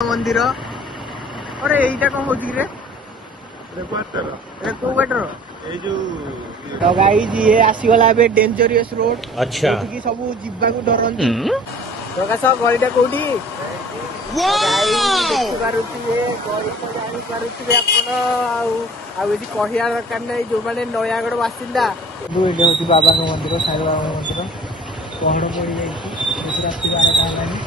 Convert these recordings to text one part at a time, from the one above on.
मंदिर अरे एटा कौन होची रे को बेटर तो गाइस ये आसीगला बे डेंजरियस रोड अच्छा कि सब जिब्बा को डरन प्रकाश गळीटा कोठी गाइस पारुथिबे गळी तो जानि पारुथिबे आपण आ एठी कहिया दरकार नै जो माने नयागढ़ बासिंदा एठी होची बाबा को मंदिर साई बाबा मंदिर पहाड़ पड़ी जाई राति 12टा हलानी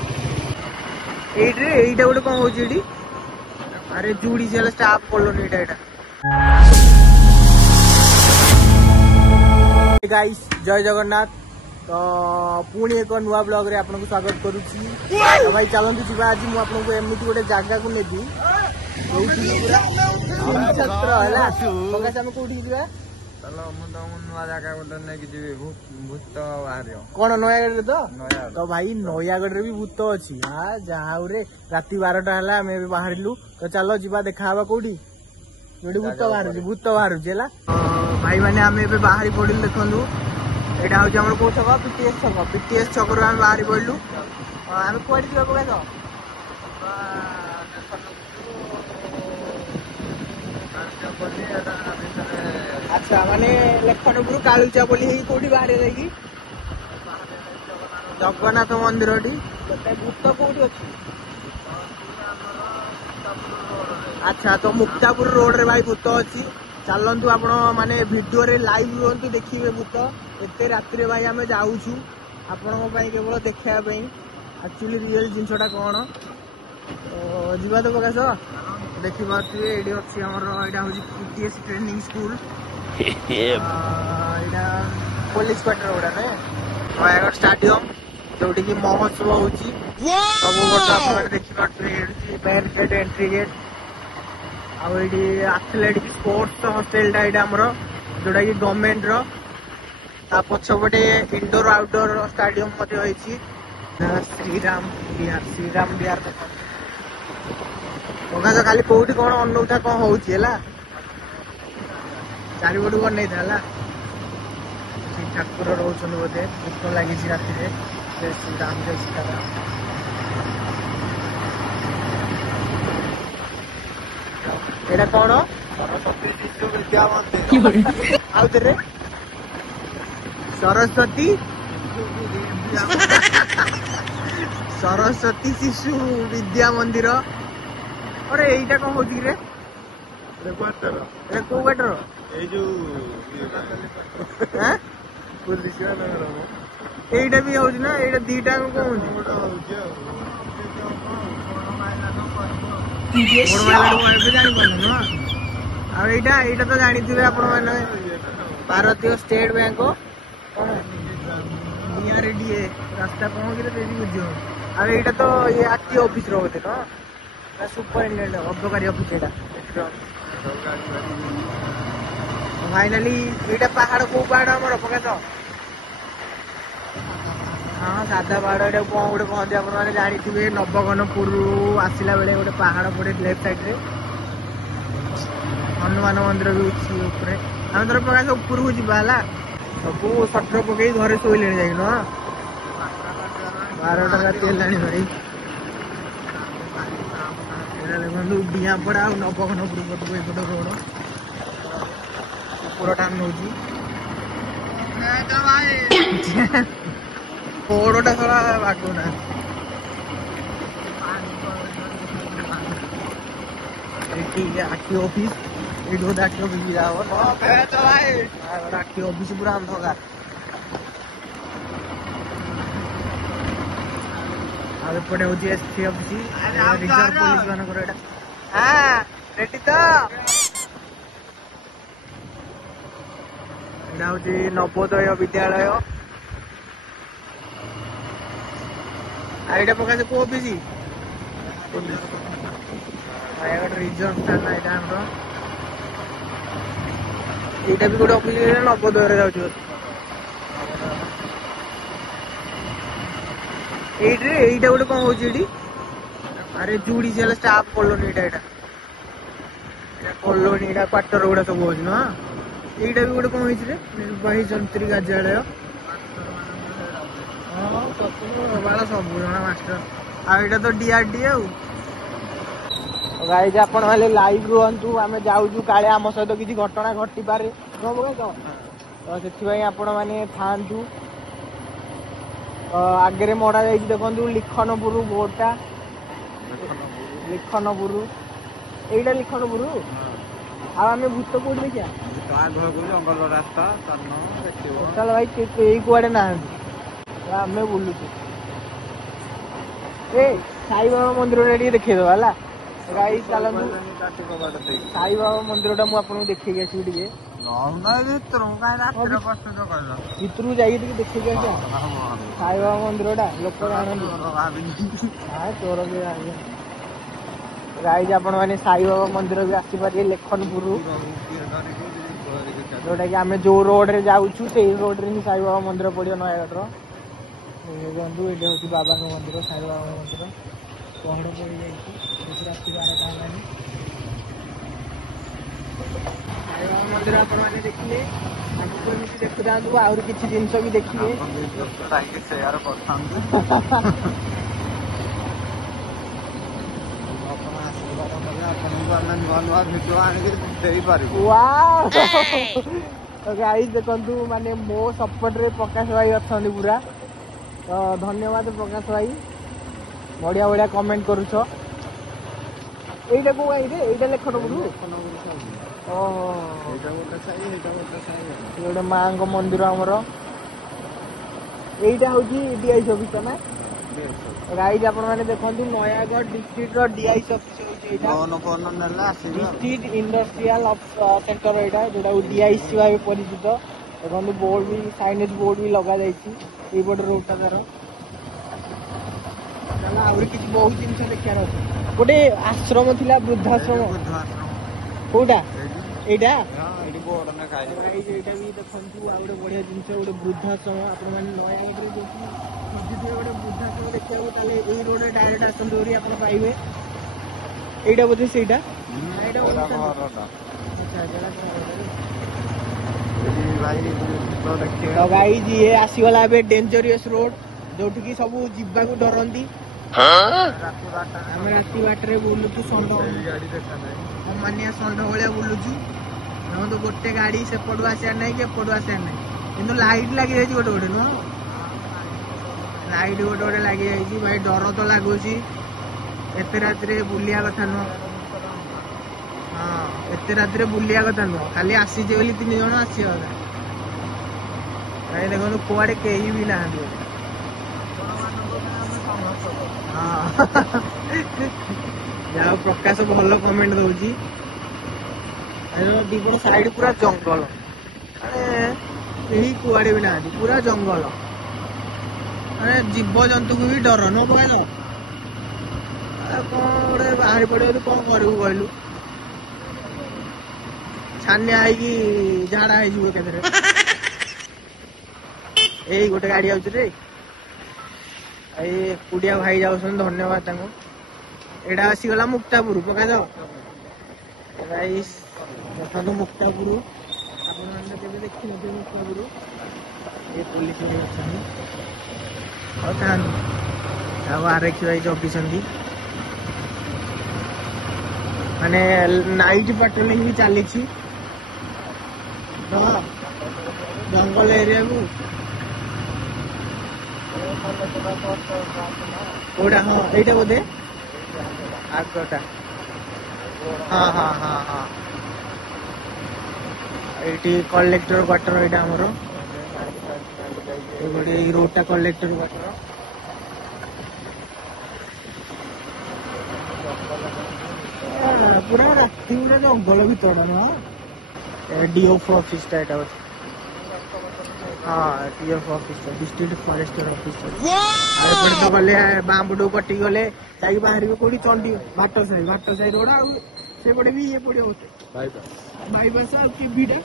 एटा गोटे कौन होची एठी अरे जुडिशियल स्टाफ कॉलोनी एटा गाइस जय जगन्नाथ तो पुणी एक नुआ ब्लॉग रे आपन को स्वागत करूची तो भाई चलंतु जीवा आज मु आपन को एमिति गोटे जागा को नेबी एठी पूरा छत्र हला पकास हम कोठी जीवा चलो मु तो नुआ जागा गोटे नै कि जीवे भूत बाहरियो कोन नयागढ़ रे तो भाई नयागढ़ रे भी भूत अछि हां जाऊ रे राति 12टा हला हमें भी बाहरिलु तो चलो जीवा देखाबा कोठी भूत बाहर भाई मैंने आम ए बाहरी पड़िल देखु यहाँ हूँ कौ छक पीटीएस छक रू बाहरी पड़लु आम कौन जा पकड़ अच्छा माने लखनपुर कालुचा बोली कौटी बाहर जाकि जगन्नाथ मंदिर भूत कौटी अच्छी अच्छा तो मुक्तापुर रोड रे भाई भूत अच्छी चलतु आप माने वीडियो रे लाइव रुहतु देखिए भूत एते राति रे भाई आम जाऊँ आपण केवल देखा एक्चुअली रियल जिनसटा कौन तो जीवा तो प्रकाश देखिपे ये अच्छी यहाँ हूँ PTS training school police quarter गुड़ा नयागढ़ स्टाडियम जोटी की महोत्सव हो सब वर्ष देखिपे barricade entry gate athletic sports hostel आमर जोटा कि गवर्नमेंट पछपटे इंडोर आउटडोर स्टाडियम श्रीराम बिहार प्रकाश खाली कौटी कौन अनौठा कौन हो चारिपटू कौन नहीं था ठाकुर रोचन बोधे भूत लगी राति श्रीराम जय सीताराम एटा कौन सरस्वती शिशु विद्या मंदिर आउे सरस्वती शिशु विद्या मंदिर अरे एटा कौन हो रे को बेटर एटा भी हो ना एटा दीटा कौन जानी तो जानी थे आप भारतीय स्टेट बैंक डीए रास्ता कौन कि बुझे आईटा तो ये आरटी ऑफिस रोते ना सुपरिटेडेंट अबकारी ऑफिस फाइनाली ये पहाड़ को पहाड़ आम प्रकाश हाँ साधा पहाड़ ये कौन गोटे कहते आप जानी नवघनपुर आसला बेले गोटे पहाड़ पड़े लेफ्ट साइड रे हनुमान मंदिर भी अच्छी आम तर प्रकाश ऊपर को जावा सब सटर पकई घरे शोले जाए न 12टा राति है देखो डियापड़ा नवघनपुर पटक एपट रोड ऊपर टान नौ पोड़टा थोड़ा बागुना आरटी ऑफिस ये आरटी ऑफिस आरटी ऑफिस पूरा अंधकार आउटे हूँ एसटी ऑफिस रिजर्व पुलिस मानकर हाँ रेडी तो यहाँ हूँ नवोदय विद्यालय आईटा प्रकाश को ऑफिस नयागढ़ रिजर्व थाना यहाँ यहाँ भी गोटे ऑफिस नवोदय जाऊँ एटा गोटे कौन हो अरे जुडिशियल स्टाफ कॉलोनी एटा कॉलोनी क्वार्टर गुड़ा सब हो ना यहाँ भी गोटे कौन हो निर्वाही जंत्री कार्यालय हाँ सब बाला सब जना मास्टर आ तो डीआरडी गाइज आपण वाले लाइव रुहतु आम जाऊँ काले आम सहित किसी घटना घटी पारे तो से आपण मैंने था आगे मरा जा देखु लिखनपुर बोर्डटा लिखनपुर यहीटा लिखनपुर आम भूत कौट देखा जंगल रास्ता चल भाई यही कुआडे ना आम बुलुचु ए साई बाबा मंदिर देखे दवा है गाइस चलतु साई बाबा मंदिर मुझे देखिए आसवि टे भितर जाइए देखिए आसा साई बाबा मंदिर लोक चोर भी गाइस आपण मैंने साई बाबा मंदिर भी आसपारे लेखनपुर जोटा कि आम जो रोड रे जाऊँ से रोड रे ही साई बाबा मंदिर पड़ो नयागढ़ देखु ये हूँ बाबा मंदिर साई बाबा मंदिर पहड़ पड़ जाए राति 12टा है साई बाबा मंदिर आपने देखिए देखु था आहरी किसी जिनस भी देखिए गाइस देखु माने मो सपोर्ट रे प्रकाश भाई अच्छा पूरा तो धन्यवाद प्रकाश भाई बढ़िया बढ़िया कमेंट करुछ एटा को गाई रे एटा लेखनपुर गोटे माँ मंदिर आमर यहीटा हूँ डीआईसी ऑफिस ना गाइज आपण मैंने देखु Nayagarh district DIC office district industrial centre यहाँ जोटा डीआईसी भाव परिचित देखो बोर्ड भी साइनेज बोर्ड भी लगा जाइए रोडटा तार आहरी किसी बहुत जिन देखार अच्छे गोटे आश्रम थिला वृद्धाश्रम कौटा एटा भी देखु आ गए बढ़िया जिन गोटे वृद्धाश्रम आप नयागढ़ जो खोजुए गोटे वृद्धाश्रम देखा यही रोड डायरेक्ट आसतुरी आप पाइबे यहीटा बोधे से गाइज ये आसीगला डेंजरियस रोड जो सब जीवा को डरती आम राति बाटर बुलुचु सामान्य षंढ भाया बुलुचु तो गोटे गाड़ी सेपटू आसार ना कि एपटू आसार ना कि लाइट लगी जाए गोटे गोटे नुह लाइट गोटे गोटे लगी जाइए भाई डर तो लगुच एत रात बुलिया कथा नुह हाँ एत रात बुलिया कथा नुह खाली आसी 3 जन आसा भाई देखो कुआड़े कहीं भी ना जहाँ प्रकाश भल कमेंट दौर दीपट साइड पूरा जंगल यही कुआड़े भी ना पूरा जंगल जीव जंतु को भी डर न कहल कौन गोटे बाहरी पड़े कौन करू कहलु छानिया झाड़ा हो यही गोटे गाड़ी आउे कुड़िया भाई जाऊँ धन्यवाद एटा आसीगला मुक्तापुर पका देखो मुक्तापुर आपने देखी थे मुक्तापुर ये पुलिस आरएक्स भाई जगीच माने नाइट पेट्रोलिंग भी चली जंगल एरिया को कौटा हाँ यहीटा बोधे आगटा हाँ हाँ हाँ हाँ ये कलेक्टर क्वार्टर यहाँ आमर गोटे रोडटा कलेक्टर क्वार्टर पूरा राति गोटे जंगल भर नुह डीओफ ऑफिस हाँ डीओफ ऑफिस डिस्ट्रिक्ट फॉरेस्टर ऑफिस तो गले बामपटू कटी गले बाहर कौटी चंडी भाट साई रोड आटे भी ये पड़ो बाईपास केवीटा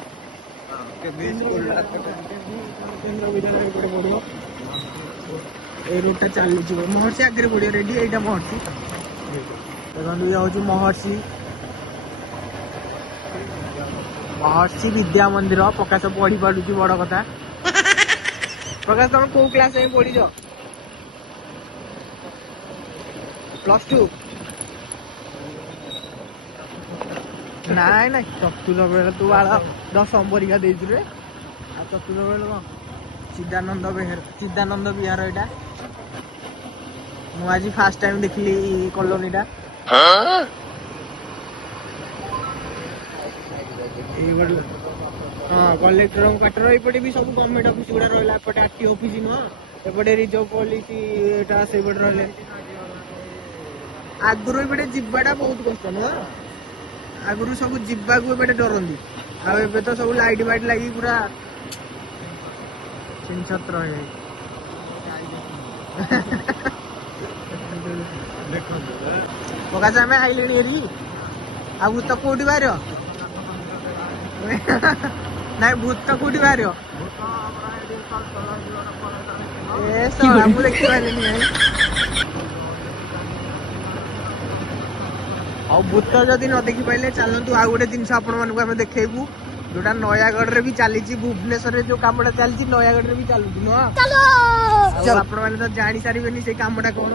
केन्द्र विद्यालय पड़ो ये रोडटा चली महर्षि आगे पड़ो रेडी यहाँ महर्षि देखो ये हूँ महर्षि विद्या मंदिर प्रकाश पढ़ी पार्टी बड़ कथा प्रकाश तुम कौ क्लास पढ़ी +2 ନାଇଁ ନାଇଁ ଚତୁର୍ଥ ବେଳ ତୁ ବାଳ 10 ପରୀକ୍ଷା ଦେଇଛୁ ରେ। ଆଉ ଚତୁର୍ଥ ବେଳ କଣ ଚିଦାନନ୍ଦ ବିହାର ଏଇଟା। ମୁଁ ଆଜି ଫାଷ୍ଟ ଟାଇମ ଦେଖିଲି କଲୋନୀଟା। ଏଇଭଳି ହଁ କଲେକ୍ଟର କ୍ୱାର୍ଟର ଏପଟେ ବି ସବୁ ଗଭର୍ଣ୍ଣମେଣ୍ଟ ଅଫିସ ଗୁଡା ରହିଲା। ଏପଟେ ଆରଟି ଅଫିସ ନୁହଁ, ଏପଟେ ରିଜର୍ଭ ପୋଲିସ ଏଟା ସେଇପଟେ ରହିଲେ। ଆଗରୁ ଏପଟେ ଯିବାଟା ବହୁତ କଷ୍ଟ ନୁହଁ, ଆଗରୁ ସବୁ ଯିବାକୁ ଏପଟେ ଡରନ୍ତି। ଆଉ ଏବେ ତ ସବୁ ଲାଇଟ୍ ଫାଇଟ୍ ଲାଗି ପୁରା ଛତ୍ର ହେଇଯାଇଛି। ପ୍ରକାଶ ଆମେ ଆଇଲେଣି ଏରି। ଆଉ ଭୂତ କୋଉଠି ବାହାରିବ? ନାଇଁ ଭୂତ କୋଉଠି ବାହାରିବ? ମୁଁ ଦେଖିପାରିଲିନି କାଇଁ। ଆଉ ଭୂତ ଯଦି ନ ଦେଖି ପାଇଲେ ଚାଲନ୍ତୁ ଆଉ ଗୋଟେ ଜିନିଷ ଆପଣ ମାନଙ୍କୁ ଆମେ ଦେଖେଇବୁ, ଯୋଉଟା ନୟାଗଡ଼ରେ ବି ଚାଲିଛି। ଭୁବନେଶ୍ୱରରେ ଯୋଉ କାମଟା ଚାଲିଛି ନୟାଗଡ଼ରେ ବି ଚାଲୁଛି ନୁହଁ। ଆଉ ଆପଣ ମାନେ ତ ଜାଣି ସାରିବେନି ସେଇ କାମଟା କଣ।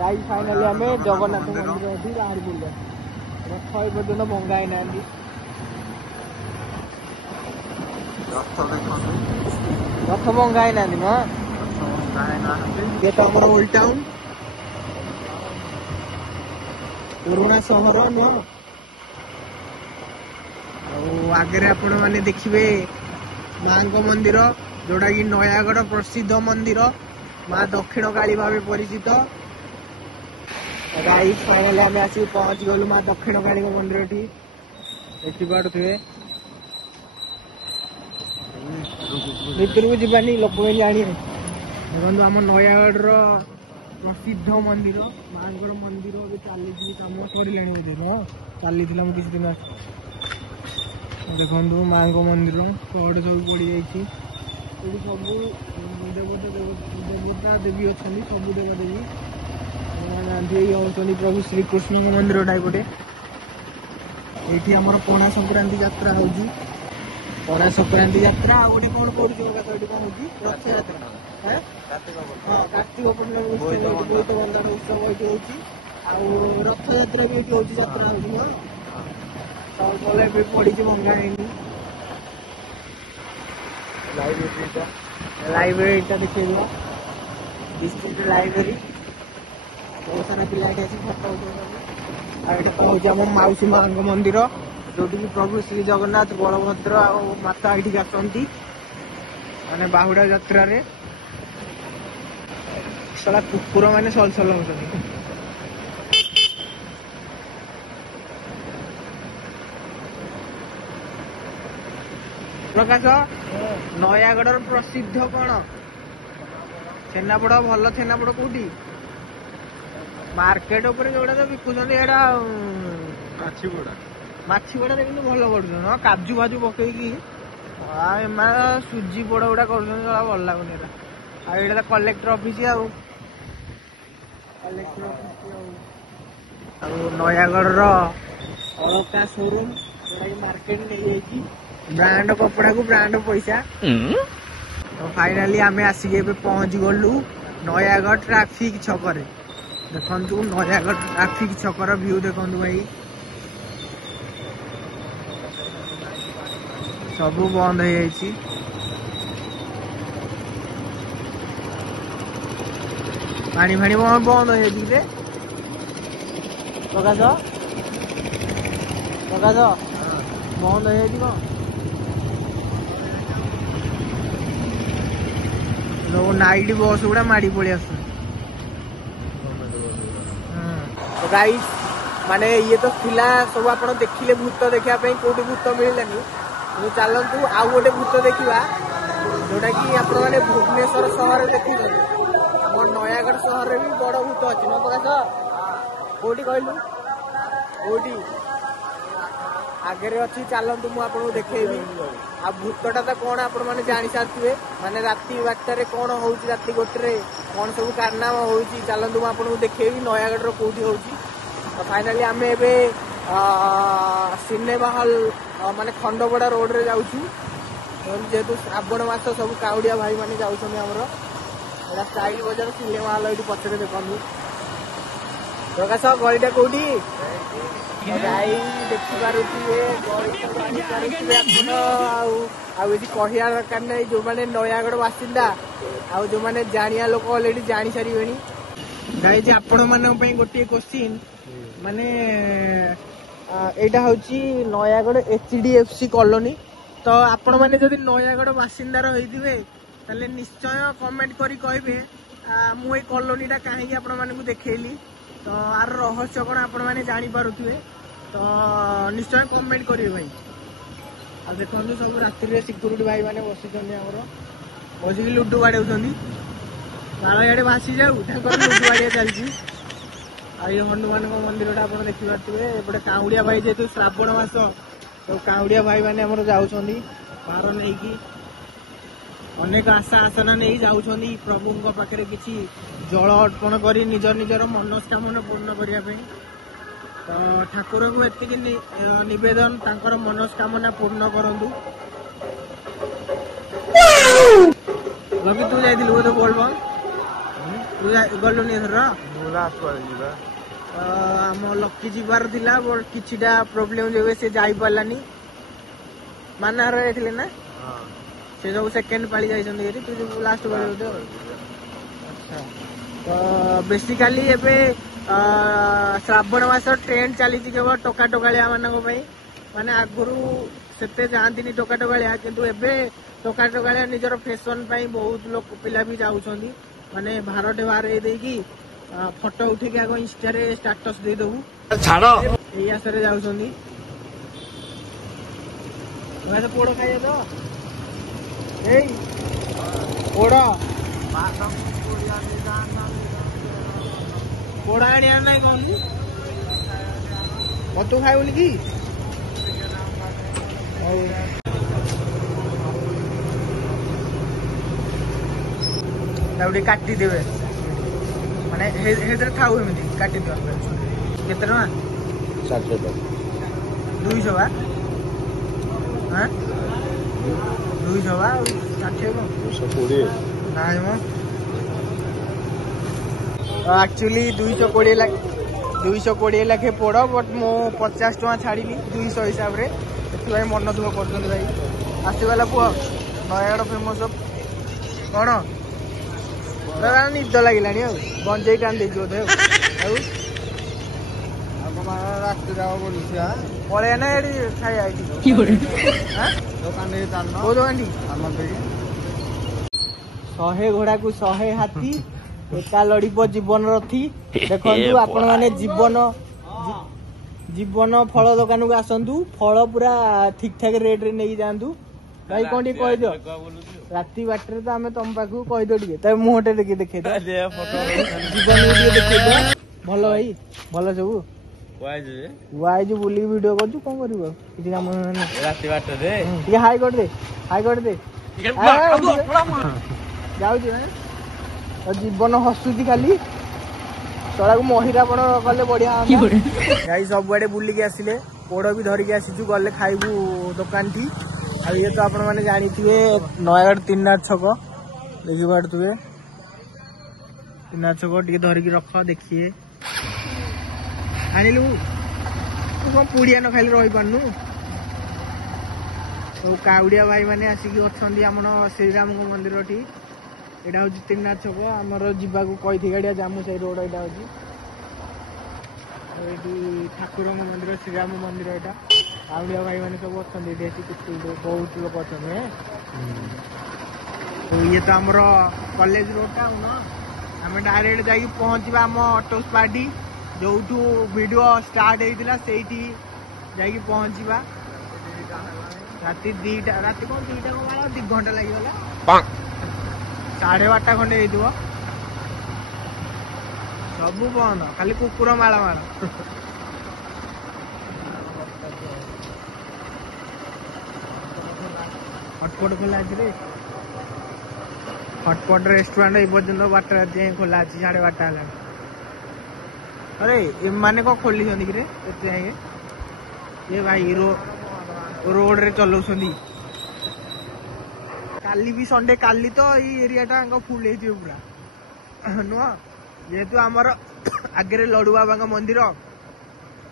ଗାଈ ଫାଇନାଲି ଆମେ ଜଗନ୍ନାଥ ମନ୍ଦିର ଏଠି ବାହାରି ପଡିଲେ। ରଥ ଏ ପର୍ଯ୍ୟନ୍ତ ଭଙ୍ଗା ହେଇନାହାନ୍ତି। ରଥ ଭଙ୍ଗା ହେଇନାହାନ୍ତି ନୁହଁ। ଇଏ ତ ଆମର ଓଲ୍ଡ ଟାଉନ, ପୁରୁଣା ସହର ନୁହଁ। ଆଉ ଆଗରେ ଆପଣ ମାନେ ଦେଖିବେ ମାଙ୍କ ମନ୍ଦିର, ଯୋଉଟା କି ନୟାଗଡ଼ ପ୍ରସିଦ୍ଧ ମନ୍ଦିର, ମା ଦକ୍ଷିଣ କାଳୀ ଭାବେ ପରିଚିତ। ଗାଇସ୍ ଫାଇନାଲି ଆମେ ଆସିକି ପହଞ୍ଚି ଗଲୁ ମା ଦକ୍ଷିଣ କାଳୀଙ୍କ ମନ୍ଦିରଠି। ଦେଖିପାରୁଥିବେ ଭିତରକୁ ଯିବାନି, ଲୋକ କେମିତି ଜାଣିବେ। ଦେଖନ୍ତୁ ଆମ ନୟାଗଡ଼ର ପ୍ରସିଦ୍ଧ ମନ୍ଦିର, ମାଙ୍କର ମନ୍ଦିର। ଏବେ ଚାଲିଛି କାମ, ସରିଲାଣି ବୋଧେ ନୁହଁ, ଚାଲିଥିଲା ମୁଁ କିଛି ଦିନ। ଦେଖନ୍ତୁ ମାଙ୍କ ମନ୍ଦିର କଡ଼ ସବୁ ପଡ଼ିଯାଇଛି। ଏଠି ସବୁ ଦେବତା ଦେବୀ ଅଛନ୍ତି, ସବୁ ଦେବଦେବୀ। ଏଇ ହଉଛନ୍ତି ପ୍ରଭୁ ଶ୍ରୀକୃଷ୍ଣଙ୍କ ମନ୍ଦିରଟା ଏପଟେ। ଏଇଠି ଆମର ପଣା ସଂକ୍ରାନ୍ତି ଯାତ୍ରା ହଉଛି। ପଣା ସଂକ୍ରାନ୍ତି ଯାତ୍ରା ଆଉ ଗୋଟେ କଣ କରୁଛି ଏଠି କଣ ହଉଛି? ରଥଯାତ୍ରା। ହଁ କାର୍ତ୍ତିକ ପୂର୍ଣ୍ଣିମା ବୋଇତ ବନ୍ଦାଣ ଉତ୍ସବ ଏଇଠି ହଉଛି। ଆଉ ରଥଯାତ୍ରା ବି ଏଇଠି ହଉଛି, ଯାତ୍ରା ହଉଛି ନୁହଁ। ତଳେ ଏବେ ପଡିଛି, ଭଙ୍ଗା ହେଇନି। ଲାଇବ୍ରେରୀଟା ଦେଖେଇବ, ଡିଷ୍ଟ୍ରିକ୍ଟ ଲାଇବ୍ରେରୀ। ବହୁତ ସାରା ପିଲା ଏଠି ଆସି ଫଟୋ ଉଠଉଛନ୍ତି। ଆଉ ଏଠି କହୁଛି ଆମ ମାଉସୀ ମାଙ୍କ ମନ୍ଦିର, ଯୋଉଠିକି ପ୍ରଭୁ ଶ୍ରୀ ଜଗନ୍ନାଥ, ବଳଭଦ୍ର ଆଉ ମାତା ଏଇଠିକି ଆସନ୍ତି ମାନେ ବାହୁଡା ଯାତ୍ରାରେ। ଶଳା କୁକୁର ମାନେ ସଲସଲ ହଉଛନ୍ତି। ପ୍ରକାଶ, ନୟାଗଡ଼ର ପ୍ରସିଦ୍ଧ କଣ? ଛେନାପୋଡ। ଭଲ ଛେନାପୋଡ କୋଉଠି? ମାର୍କେଟ ଉପରେ ଯୋଉଟା ତ ବିକୁଛନ୍ତି ଏଇଟା ମାଛିପୋଡାରେ କିନ୍ତୁ ଭଲ କରୁଛନ୍ତି। ହଁ କାଜୁ ଫାଜୁ ପକେଇକି। ଆଉ ଏମାନେ ସୁଜି ପୋଡ ଗୁଡା କରୁଛନ୍ତି, ଭଲ ଲାଗୁନି ଏଟା। ଆଉ ଏଇଟା ତ କଲେକ୍ଟର ଅଫିସ ଆଉ ନୟାଗଡ଼ର ଅଳକା ସୋରୁମ, ଯୋଉଟା କି ମାର୍କେଟ ନେଇଯାଇଛି। ବ୍ରାଣ୍ଡ କପଡାକୁ ବ୍ରାଣ୍ଡ ପଇସା। ତ ଫାଇନାଲି ଆମେ ଆସିକି ଏବେ ପହଞ୍ଚି ଗଲୁ ନୟାଗଡ଼ ଟ୍ରାଫିକ ଛକରେ। ଦେଖନ୍ତୁ ନୟାଗଡ଼ ଟ୍ରାଫିକ ଛକର ଭିଉ ଦେଖନ୍ତୁ ଭାଇ। ସବୁ ବନ୍ଦ ହେଇଯାଇଛି। ପାଣି ଫାଣି ବନ୍ଦ ହେଇଯାଇଛି ଯେ। ପ୍ରକାଶ ବନ୍ଦ ହେଇଯାଇଛି କଣ? ନାଇଟ୍ ବସ୍ ଗୁଡା ମାଡି ପଳେଇ ଆସୁଛନ୍ତି। ଗାଇସ୍ ମାନେ ଇଏ ତ ଥିଲା ସବୁ, ଆପଣ ଦେଖିଲେ ଭୂତ ଦେଖିବା ପାଇଁ, କୋଉଠି ଭୂତ ମିଳିଲାନି। ଚାଲନ୍ତୁ ଆଉ ଗୋଟେ ଭୂତ ଦେଖିବା, ଯୋଉଟା କି ଆପଣ ମାନେ ଭୁବନେଶ୍ୱର ସହରରେ ଦେଖୁଛନ୍ତି। ଆମ ନୟାଗଡ଼ ସହରରେ ବି ବଡ ଭୂତ ଅଛି ନା ପ୍ରକାଶ? କୋଉଠି କହିଲୁ? କୋଉଠି? ଆଗରେ ଅଛି, ଚାଲନ୍ତୁ ମୁଁ ଆପଣଙ୍କୁ ଦେଖେଇବି। ଆଉ ଭୂତଟା ତ କଣ ଆପଣ ମାନେ ଜାଣି ସାରିଥିବେ, ମାନେ ରାତି 12ଟାରେ କଣ ହଉଛି, ରାତି 1ରେ କଣ ସବୁ କାରନାମା ହଉଛି। ଚାଲନ୍ତୁ ମୁଁ ଆପଣଙ୍କୁ ଦେଖେଇବି ନୟାଗଡ଼ର କୋଉଠି ହଉଛି। ତ ଫାଇନାଲି ଆମେ ଏବେ ସିନେମା ହଲ୍ ମାନେ ଖଣ୍ଡପଡା ରୋଡରେ ଯାଉଛୁ। ଯେହେତୁ ଶ୍ରାବଣ ମାସ, ସବୁ କାଉଡିଆ ଭାଇ ମାନେ ଯାଉଛନ୍ତି ଆମର। स्टाइल बजार सिनेमा हल ये पचर देखु प्रकाश गलीटा कौटी गाई देखिपे कहया दरकार नहीं जो मैंने नयागढ़ बासिंदा आउ जो मैंने जानिया लोक अलरेडी जानी सारे गाई जे आपण मानी गोटे क्वेश्चन माने एटा हूँ नयागढ़ HDFC कॉलोनी तो आपण मैंने जदि नयागढ़ बासिंदा रही ताले निश्चय कमेंट करी कहे मुझे कॉलोनीटा कहीं आपण मानक देखली तो आर रहस्य कौन आपण मैंने जानी पारुथिबे तो निश्चय कमेंट करिए भाई। आ देखो सब रात्रि सिक्यूरीटी भाई मैंने बसी बसिक लुडु बाड़े बाल इे भासी जाऊ लुडु बाड़िया चलती आई हनुमान मंदिर आप देखिपे एपटे काउड़िया भाई जेहतु श्रावण मास तो काउड़िया भाई मैंने जाऊँगी भार नहीं अनेक आशा आसना नहीं जाऊँगी प्रभु पाखे किसी जल अर्पण कर निज निजर मनस्कामना पूर्ण करने तो ठाकुर को एति निवेदन तांकर मनस्कामना पूर्ण करंतु। रवि तू जाइल बोधे बोलबम तू गलुनि आम लकी जीवार थिला किछिटा प्रोब्लेम जो से जाई पालानी मानहार जाइथिले ना से सब सेकेंड पाली जाइछन्ती तू जो लास्ट पाली बोधे अच्छा तो बेसिकली एबे श्रावण मास ट्रेंड चली केवल टोका टोकालिया माने आगुरी से जाती टोका टोकालिया किंतु एबे टोका टोकालिया निजर फैशन बहुत लोग पिला भी जाऊँगी माने भारटे बाहर देकी फोटो उठे आग इंस्टा स्टाटस दे दबू छाड़ यही आशा जाऊँगी पोड़ खाइए तो पोड़ पोड़ा आने ना कौन मत खाए बोल कि काटी देवे माने थाऊ एमती काटी केते 200 बा 200 बा 60 ना एक्चुअली 220 लाखे पोड़ बट मो 50 टका छाड़ी 200 हिसाब से मन दुख कर भाई आसगला पुह नयागढ़ फेमस कौन निद लगे गंजे टाण दे बोधे पलैया ना खाया दुकान 100 घोड़ा को 100 हाथी एका लड़ब जीवन रथी देखु आपण मैंने जीवन फल दुकान को आसतु फल पूरा ठीक ठाक रेट रे नहीं जातु भाई कौन कह दियो राति बाटर तो आम तुम पाक कहीदो टे मुहटे देखे भल भाई भल सब वाइज बुल वीडियो कर कौन कर किसी काम राति बाटर हाई कर दे जाऊ जीवन हसुची खाली तला को महिरा पण गले बढ़िया गाई सब आड़े बुलिकी आसिले पोड़ भी धरिकी आसीचु गले खाइबू दुकान टी आ ये तो आपण माने जानी थिबे नयागढ़ तिन्नाथ छक देखि पारथुबे तिन्नाथ छक टिके धरिकी रख देखिए आनिलु तू कौन पुड़िया न खाली रही पारनु तो काउड़िया भाई माने आसिकी अछंदी हमन श्रीराम मंदिर टी एटा हूँ तिन्नाथ छक आमर जावाक कही गाड़िया जामु से रोड यहाँ हूँ ठाकुर मंदिर श्रीराम मंदिर यहाँ काउड़िया भाई मैंने सब अच्छा बहुत लोग अच्छा तो ये तो आमर कॉलेज रोडटा ना आम डायरेक्ट जा पहुँचा आम ऑटो पार्टी जो वीडियो स्टार्ट होता से पहुँचा राति 2टा राति कौन 2टा को 2 घंटा लगे 12:30 खंडे सब बंद खाली कुकुर माला माला हटपट खोला अच्छे हटपट रेस्टोरेंट ये पर्यटन 12 राति खोला अच्छी 12:30 है अरे एम कौन खोली ये भाई रोड रे चलाऊ काली भी संडे काली तो ये एरिया टा फुल पूरा नुह जेहेतु आमर आगे लडू बाबा मंदिर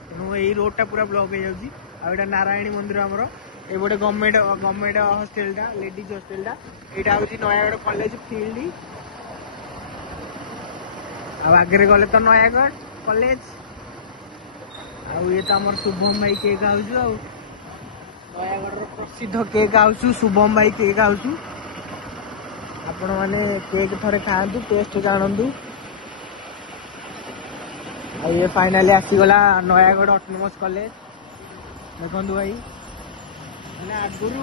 तेणु यही रोडटा पूरा ब्लॉक हो जाऊँगी आटा नारायणी मंदिर आमर ये गोटे गवर्नमेंट हॉस्टेलटा लेडीज हॉस्टेलटा यहाँ हूँ नयागढ़ कॉलेज फील्ड आगे गले तो नयागढ़ कॉलेज ये तो आम शुभम भाई केक हाउस नयागढ़ प्रसिद्ध केक हाउस शुभम भाई केक हाउस आपण मैंने केक थोड़े खातु टेस्ट जानतु ये फाइनाली आसीगला नयागढ़ ऑटोनोमस कॉलेज देखु भाई मैंने आगुरी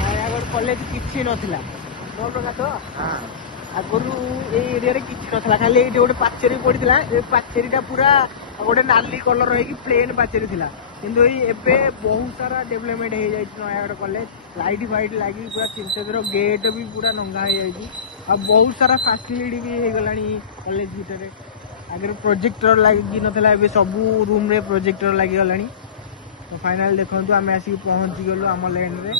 नयागढ़ कॉलेज किसी नथिला मोर प्रकार तो आगुरी एरिया रे किसी नथिला खाली ये गोटे पाचेरी पड़ता ये पाचेरीटा पूरा गोटे नाली कलर रही प्लेन पाचेरी थिला किंतु एबे बहुत सारा डेवलपमेंट हो जाए नयागढ़ कॉलेज लाइट फाइट लगी पूरा 300 गेट भी पूरा नंगा हो जाए बहुत सारा फैसिलिटी भी हो गलानी कॉलेज भीतर आगे प्रोजेक्टर लगी नथिला एबे सबू रूम रे प्रोजेक्टर लगी गलानी तो फाइनल देखो आम आसिक पहुंची गलु आम लाइन रे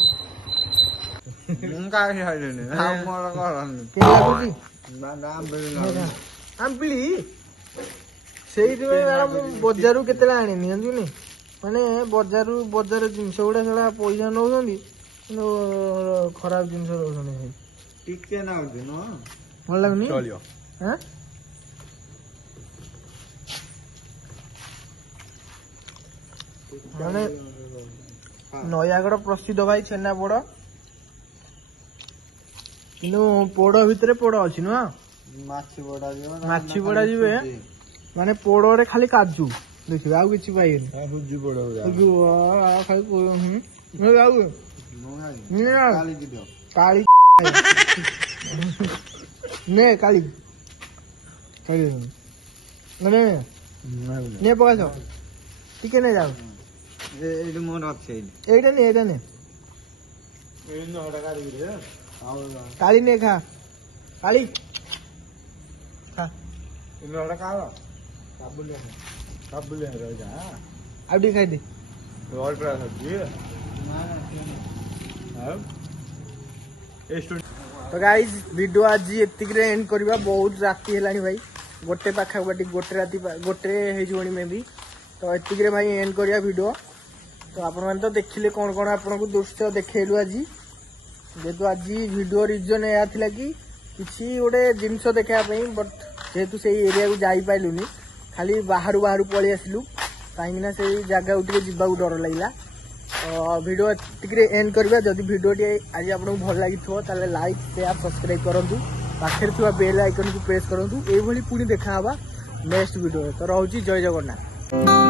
बजार केते आनी माने बजार जिनस गुड़ा से पैसा नौ खराब जिनस भल लगुनि माने नयागढ़ प्रसिद्ध भाई छेना पोड़ कि पोड़ भितर पोड़ अच्छी नुह माछी पोड़ा जी माने पोड़ रे खाली काजू देखिए आउ किसी पाइबेनि काली ने काली ने ने पकास टिके नहीं जाओ एटा ने काली ने खा काली खा आउटी खाई दे तो गाइस वीडियो आज एतिक एंड करवा बहुत राति है भाई गोटे पाखापाटी गोटे राति गोटे में भी तो एतिक भाई एंड करिया वीडियो तो आपण मैंने तो देखिले कौन कौन आपन को दृश्य देखलु आज जेतु आज वीडियो रीजन या थिला कि किछि गोटे जिनस देखा बट जेतु से एरिया को जाई पाइलुनी खाली बाहर पलि आसलु कहीं से जगह उठे जावाक डर लगे तो वीडियो एंड करवा जदि वीडियो आज आपको भल लगी लाइक शेयर सब्सक्राइब करूँ पाखे बेल आइकन को प्रेस करूँ ये पुणी देखा नेक्स्ट वीडियो तो रोची जय जगन्नाथ।